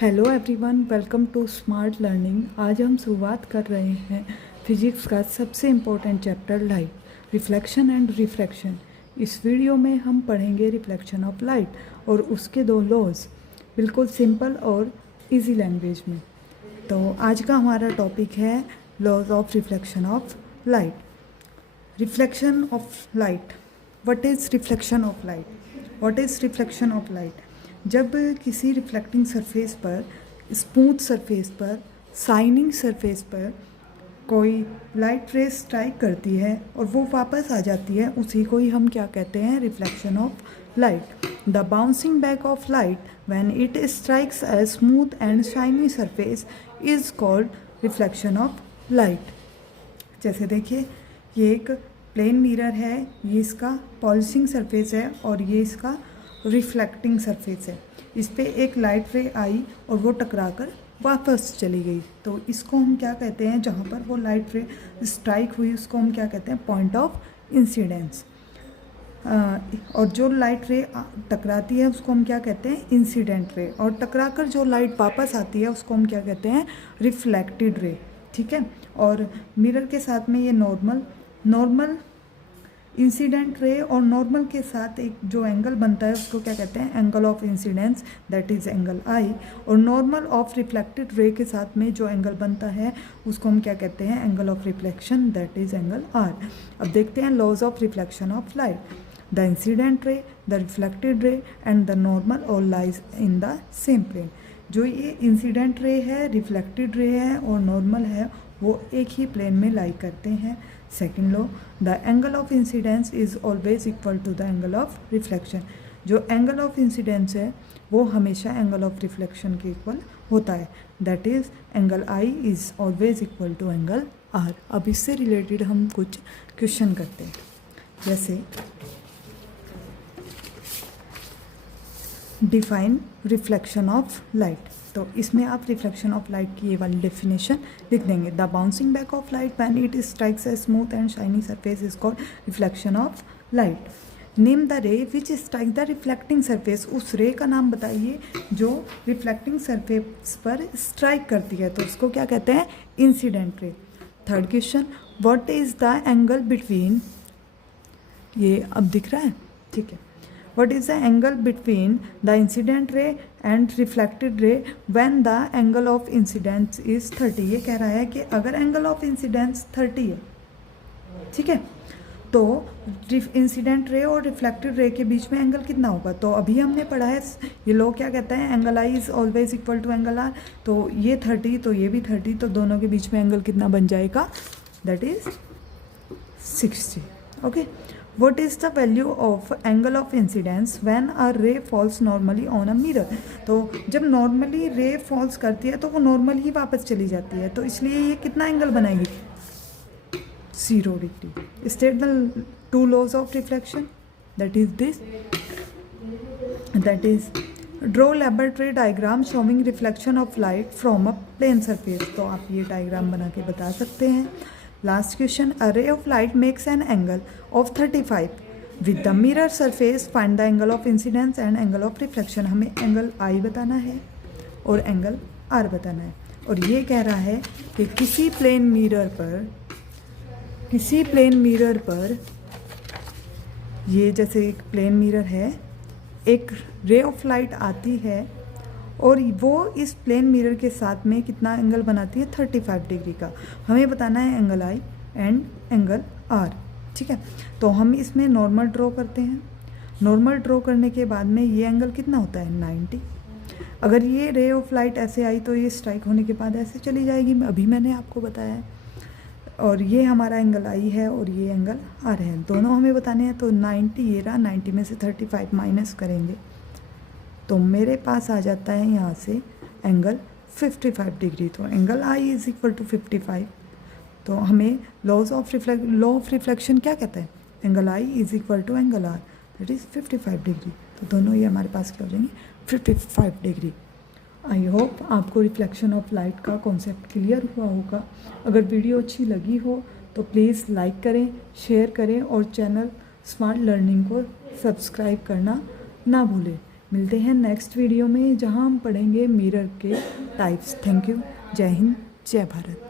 Hello everyone, welcome to smart learning. आज हम शुरुआत कर रहे हैं फिजिक्स का सबसे important chapter light, reflection and refraction. इस वीडियो में हम पढ़ेंगे रिफ्लेक्शन ऑफ लाइट और उसके दो लॉज, बिल्कुल सिंपल और इजी लैंग्वेज में। तो आज का हमारा टॉपिक है laws of reflection of light. Reflection of light, what is reflection of light? What is reflection of light? जब किसी रिफ्लेक्टिंग सरफेस पर, स्मूथ सरफेस पर, शाइनिंग सरफेस पर कोई लाइट रे स्ट्राइक करती है और वो वापस आ जाती है, उसी को ही हम क्या कहते हैं? Reflection of light. The bouncing back of light when it strikes a smooth and shiny surface is called reflection of light. जैसे देखिए, ये एक प्लेन मिरर है, ये इसका पॉलिशिंग सरफेस है और ये इसका रिफ्लेक्टिंग सरफेस है। इस पर एक लाइट रे आई और वो टकराकर वापस चली गई, तो इसको हम क्या कहते हैं? जहाँ पर वो लाइट रे स्ट्राइक हुई उसको हम क्या कहते हैं? Point of incidence. और जो लाइट रे टकराती है उसको हम क्या कहते हैं? Incident ray. और टकराकर जो लाइट वापस आती है उसको हम क्या कहते हैं? Reflected ray. ठीक है। और मिरर के साथ में ये नॉर्मल इंसिडेंट रे और नॉर्मल के साथ एक जो एंगल बनता है उसको क्या कहते हैं? Angle of incidence, that is angle I. और नॉर्मल ऑफ रिफ्लेक्टेड रे के साथ में जो एंगल बनता है उसको हम क्या कहते हैं? Angle of reflection, that is angle R. अब देखते हैं laws of reflection of light. The incident ray, the reflected ray and the normal all lies in the same plane. जो ये इंसिडेंट रे है, रिफ्लेक्टेड रे है और normal है, वो एक ही प्लेन में लाई करते हैं। Second law, the angle of incidence is always equal to the angle of reflection. जो एंगल ऑफ इंसिडेंस है वो हमेशा एंगल ऑफ रिफ्लेक्शन के इक्वल होता है, that is angle I is always equal to angle R. अब इससे related हम कुछ क्वेश्चन करते हैं। जैसे डिफाइन रिफ्लेक्शन ऑफ लाइट, तो इसमें आप रिफ्लेक्शन ऑफ लाइट की ये वाली डेफिनेशन लिख देंगे। The bouncing back of light when it strikes a smooth and shiny surface is called reflection of light. Name the रे विच स्ट्राइक द रिफ्लेक्टिंग सरफेस। उस रे का नाम बताइए जो रिफ्लेक्टिंग सरफेस पर स्ट्राइक करती है, तो उसको क्या कहते हैं? Incident ray. Third question, what is the angle between, ये अब दिख रहा है? ठीक है। What is the angle between the incident ray and reflected ray when the angle of incidence is 30? ये कह रहा है कि अगर एंगल ऑफ इंसिडेंस 30 है, ठीक है, तो इंसिडेंट रे और रिफ्लेक्टेड रे के बीच में एंगल कितना होगा? तो अभी हमने पढ़ा है, ये लोग क्या कहते हैं? Angle I is always equal to angle R. तो ये 30 तो ये भी 30, तो दोनों के बीच में एंगल कितना बन जाएगा? That is 60। Okay. What is the value of angle of incidence when a ray falls normally on a mirror? तो जब नॉर्मली रे फॉल्स करती है तो वो नॉर्मल ही वापस चली जाती है, तो इसलिए ये कितना एंगल बनाएगी? 0 degree. State the two laws of reflection, that is this, that is draw laboratory diagram showing reflection of light from a plane surface. तो आप ये डायग्राम बना के बता सकते हैं। Last question, a ray of light makes an angle of 35 with the mirror surface, find the angle of incidence and angle of reflection। हमें angle I बताना है और एंगल R बताना है। और ये कह रहा है कि किसी प्लेन मिरर पर ये जैसे एक प्लेन मिरर है, एक रे ऑफ लाइट आती है और वो इस प्लेन मिरर के साथ में कितना एंगल बनाती है? 35 डिग्री का। हमें बताना है angle I and angle R. ठीक है, तो हम इसमें नॉर्मल ड्रॉ करते हैं। नॉर्मल ड्रॉ करने के बाद में ये एंगल कितना होता है? 90। अगर ये रे ऑफ लाइट ऐसे आई तो ये स्ट्राइक होने के बाद ऐसे चली जाएगी, अभी मैंने आपको बताया है। और ये हमारा एंगल आई है और ये एंगल आर है, दोनों हमें बताने हैं। तो 90 ये रहा, 90 में से 35 माइनस करेंगे तो मेरे पास आ जाता है यहाँ से एंगल 55 डिग्री। तो angle I is equal to 55। तो हमें लॉ ऑफ रिफ्लेक्शन क्या कहता है? Angle I is equal to angle R, that is 55 degree. तो दोनों ये हमारे पास क्या हो जाएंगे? 55 डिग्री। आई होप आपको रिफ्लेक्शन ऑफ लाइट का कॉन्सेप्ट क्लियर हुआ होगा। अगर वीडियो अच्छी लगी हो तो प्लीज़ लाइक करें, शेयर करें और चैनल स्मार्ट लर्निंग को सब्सक्राइब करना ना भूलें। मिलते हैं नेक्स्ट वीडियो में जहां हम पढ़ेंगे मिरर के टाइप्स। Thank you. जय हिंद, जय भारत।